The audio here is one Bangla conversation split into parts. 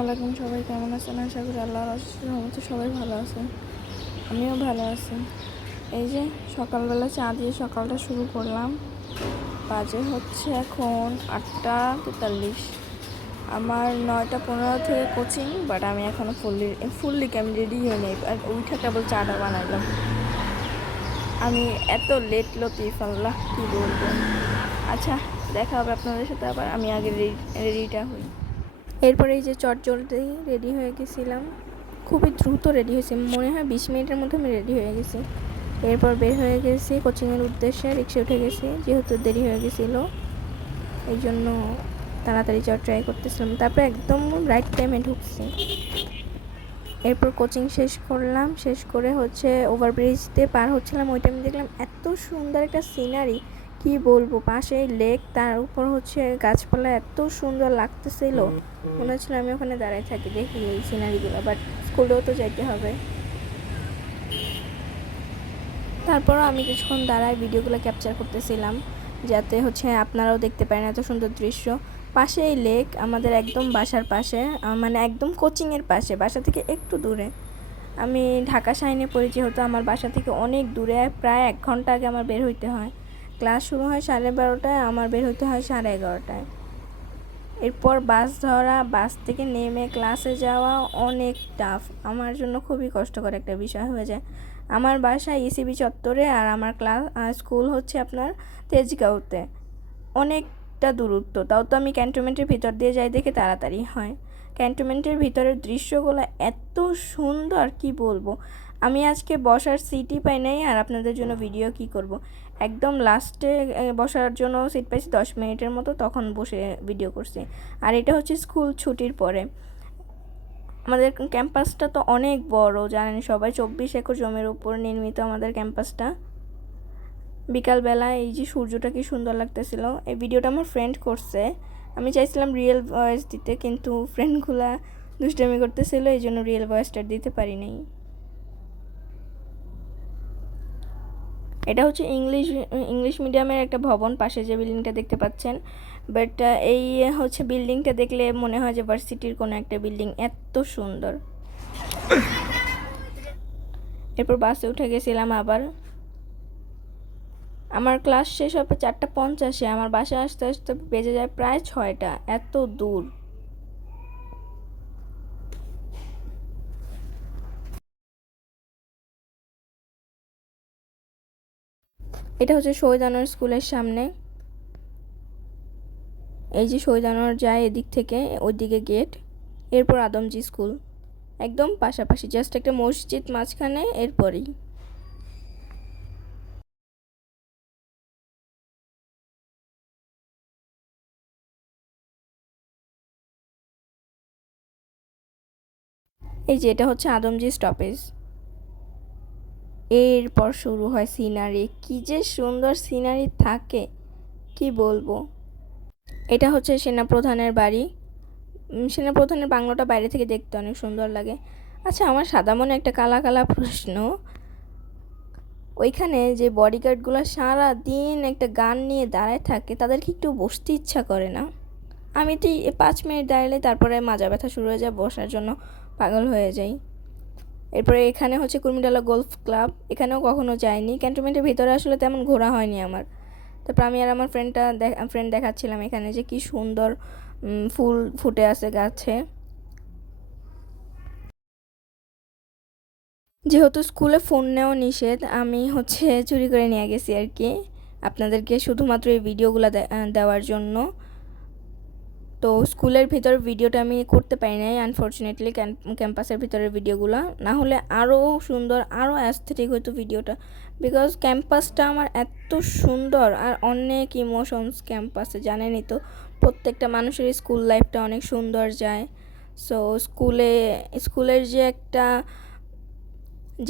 আলাইকুম, সবাই কেমন আছেন? আশা করি আল্লাহর অশেষ রহমতে সবাই ভালো আছেন। আমিও ভালো আছি। এই যে সকালবেলা চা দিয়ে সকালটা শুরু করলাম। বাজে হচ্ছে এখন 8:43। আমার 9:15 থেকে কোচিং, বাট আমি এখনও ফুললি আমি রেডি হয়ে নেই। আর উঠে কেবল চাটা বানাইলাম। আমি এত লেট লতিফ, আল্লাহ কী বলবো। আচ্ছা, দেখা হবে আপনাদের সাথে আবার। আমি আগে রেডিটা হই। এরপরে এই যে চটজলদি রেডি হয়ে গেছিলাম। খুবই দ্রুত রেডি হয়েছি, মনে হয় 20 মিনিটের মধ্যে আমি রেডি হয়ে গেছি। এরপর বের হয়ে গেছি কোচিংয়ের উদ্দেশ্যে। রিক্সা উঠে গেছি, যেহেতু দেরি হয়ে গেছিলো এই জন্য তাড়াতাড়ি যাওয়ার ট্রাই করতেছিলাম। তারপর একদম রাইট টাইমে ঢুকছি। এরপর কোচিং শেষ করলাম। শেষ করে হচ্ছে ওভারব্রিজ দিয়ে পার হচ্ছিলাম। ওই টাইমে দেখলাম এত সুন্দর একটা সিনারি, কি বলবো। পাশে লেক, তার উপর হচ্ছে গাছপালা, এত সুন্দর লাগতেছিল। মনে হচ্ছিল আমি ওখানে দাঁড়ায় থাকি, দেখি এই সিনারিগুলো। বাট স্কুলেও তো যাইতে হবে। তারপরও আমি কিছুক্ষণ দাঁড়ায় ভিডিওগুলো ক্যাপচার করতেছিলাম, যাতে হচ্ছে আপনারাও দেখতে পারেন এত সুন্দর দৃশ্য। পাশে এই লেক, আমাদের একদম বাসার পাশে, মানে একদম কোচিংয়ের পাশে, বাসা থেকে একটু দূরে। আমি ঢাকা শাইনে পড়ি, যেহেতু আমার বাসা থেকে অনেক দূরে, প্রায় 1 ঘন্টা আগে আমার বের হইতে হয়। ক্লাস শুরু হয় 12:30টায়, আমার বের হইতে হয় 11:30টায়। এরপর বাস ধরা, বাস থেকে নেমে ক্লাসে যাওয়া অনেক টাফ, আমার জন্য খুবই কষ্টকর একটা বিষয় হয়ে যায়। আমার বাসা ইসিবি চত্বরে, আর আমার স্কুল হচ্ছে আপনার তেজগাঁওতে। অনেকটা দূরত্ব, তাও তো আমি ক্যান্টনমেন্টের ভিতর দিয়ে যাই দেখে তাড়াতাড়ি হয়। ক্যান্টনমেন্টের ভিতরের দৃশ্যগুলো এত সুন্দর, কি বলবো। আমি আজকে বসার সিটই পাই নাই, আর আপনাদের জন্য ভিডিও কি করব। একদম লাস্টে বসার জন্য সিট পাইছি 10 মিনিটের মতো, তখন বসে ভিডিও করছি। আর এটা হচ্ছে স্কুল ছুটির পরে। আমাদের ক্যাম্পাসটা তো অনেক বড়, জানেন সবাই। 24 একর জমির উপর নির্মিত আমাদের ক্যাম্পাসটা। বিকালবেলা এই যে সূর্যটা কি সুন্দর লাগতেছিল। এই ভিডিওটা আমার ফ্রেন্ড করছে। আমি চাইছিলাম রিয়েল ভয়েস দিতে, কিন্তু ফ্রেন্ডগুলা দুষ্টামি করতেছিল, এই জন্য রিয়েল ভয়েসটা দিতে পারি নাই। এটা হচ্ছে ইংলিশ মিডিয়ামের একটা ভবন, পাশে যে বিল্ডিংটা দেখতে পাচ্ছেন। বাট এই হচ্ছে বিল্ডিংটা দেখলে মনে হয় যে ভার্সিটির কোনো একটা বিল্ডিং, এত সুন্দর। এরপর বাসে উঠে গেছিলাম আবার। আমার ক্লাস শেষ হবে 4:50-এ, আমার বাসায় আসতে আসতে বেজে যায় প্রায় 6টা, এত দূর। এটা হচ্ছে শহীদ আনোয়ার স্কুলের সামনে। এই যে শহীদ আনোয়ার যায় এদিক থেকে, ওইদিকে গেট। এরপর আদমজি স্কুল, একদম পাশাপাশি, জাস্ট একটা মসজিদ মাঝখানে, এরপরেই। এই যে এটা হচ্ছে আদমজি স্টপেজ। এরপর শুরু হয় সিনারি, কি যে সুন্দর সিনারি থাকে, কি বলবো। এটা হচ্ছে সেনাপ্রধানের বাড়ি। সেনাপ্রধানের বাংলোটা বাইরে থেকে দেখতে অনেক সুন্দর লাগে। আচ্ছা, আমার সাদা মনে একটা কালা কালা প্রশ্ন, ওইখানে যে বডিগার্ডগুলো সারা দিন একটা গান নিয়ে দাঁড়ায় থাকে, তাদের কি একটু বসতে ইচ্ছা করে না? আমি তো 5 মিনিট দাঁড়ালে তারপরে মাজা ব্যথা শুরু হয়ে যায়, বসার জন্য পাগল হয়ে যাই। এরপরে এখানে হচ্ছে কুর্মিডালা গলফ ক্লাব, এখানেও কখনো যাইনি। ক্যান্টনমেন্টের ভিতরে আসলে তেমন ঘোরা হয়নি আমার। তারপর আমি আর আমার ফ্রেন্ড দেখাচ্ছিলাম এখানে যে কি সুন্দর ফুল ফুটে আছে গাছে। যেহেতু স্কুলে ফোন নেওয়া নিষেধ, আমি হচ্ছে চুরি করে নিয়ে গেছি আর কি, আপনাদেরকে শুধুমাত্র এই ভিডিওগুলো দেওয়ার জন্য। তো স্কুলের ভিতর ভিডিওটা আমি করতে পারি নাই আনফর্চুনেটলি, ক্যাম্পাসের ভিতরের ভিডিওগুলো না হলে আরও সুন্দর, আরও অ্যাস্থেটিক হতো ভিডিওটা। বিকজ ক্যাম্পাসটা আমার এত সুন্দর, আর অনেক ইমোশনস ক্যাম্পাসে, জানেনই তো। প্রত্যেকটা মানুষের স্কুল লাইফটা অনেক সুন্দর যায়। সো স্কুলের যে একটা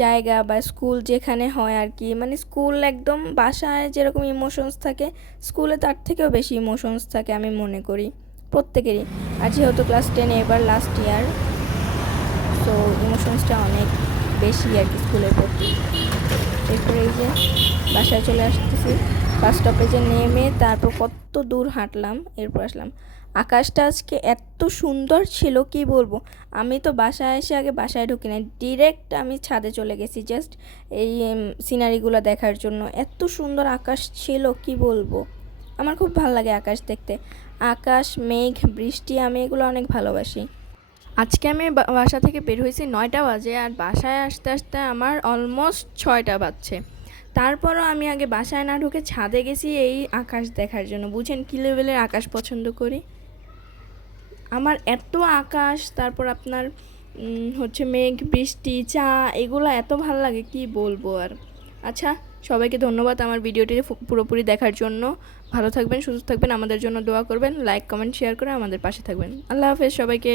জায়গা, বা স্কুল যেখানে হয় আর কি, মানে স্কুল একদম বাসায় যেরকম ইমোশনস থাকে, স্কুলে তার থেকেও বেশি ইমোশনস থাকে আমি মনে করি প্রত্যেকেরই। আর যেহেতু ক্লাস 10 এবার লাস্ট ইয়ার, সো ইমোশনসটা অনেক বেশি আর কি স্কুলের প্রতি। এরপরে এই যে বাসায় চলে আসতেছি, বাস স্টপেজে নেমে তারপর কত দূর হাঁটলাম, এরপর আসলাম। আকাশটা আজকে এত সুন্দর ছিল কি বলবো। আমি তো বাসায় এসে আগে বাসায় ঢুকি না, ডিরেক্ট আমি ছাদে চলে গেছি জাস্ট এই সিনারিগুলো দেখার জন্য। এত সুন্দর আকাশ ছিল কি বলবো। আমার খুব ভালো লাগে আকাশ দেখতে। আকাশ, মেঘ, বৃষ্টি, আমি এগুলো অনেক ভালোবাসি। আজকে আমি বাসা থেকে বের হয়েছি 9টা বাজে, আর বাসায় আসতে আসতে আমার অলমোস্ট 6টা বাজছে। তারপরও আমি আগে বাসায় না ঢুকে ছাদে গেছি এই আকাশ দেখার জন্য। বুঝেন কী লেভেলের আকাশ পছন্দ করি। আমার এত আকাশ, তারপর আপনার হচ্ছে মেঘ, বৃষ্টি, চা, এগুলো এত ভালো লাগে কি বলবো আর। আচ্ছা, সবাইকে ধন্যবাদ আমার ভিডিওটি পুরোপুরি দেখার জন্য। ভালো থাকবেন, সুস্থ থাকবেন, আমাদের জন্য দোয়া করবেন, লাইক, কমেন্ট, শেয়ার করে আমাদের পাশে থাকবেন। আল্লাহ হাফেজ সবাইকে।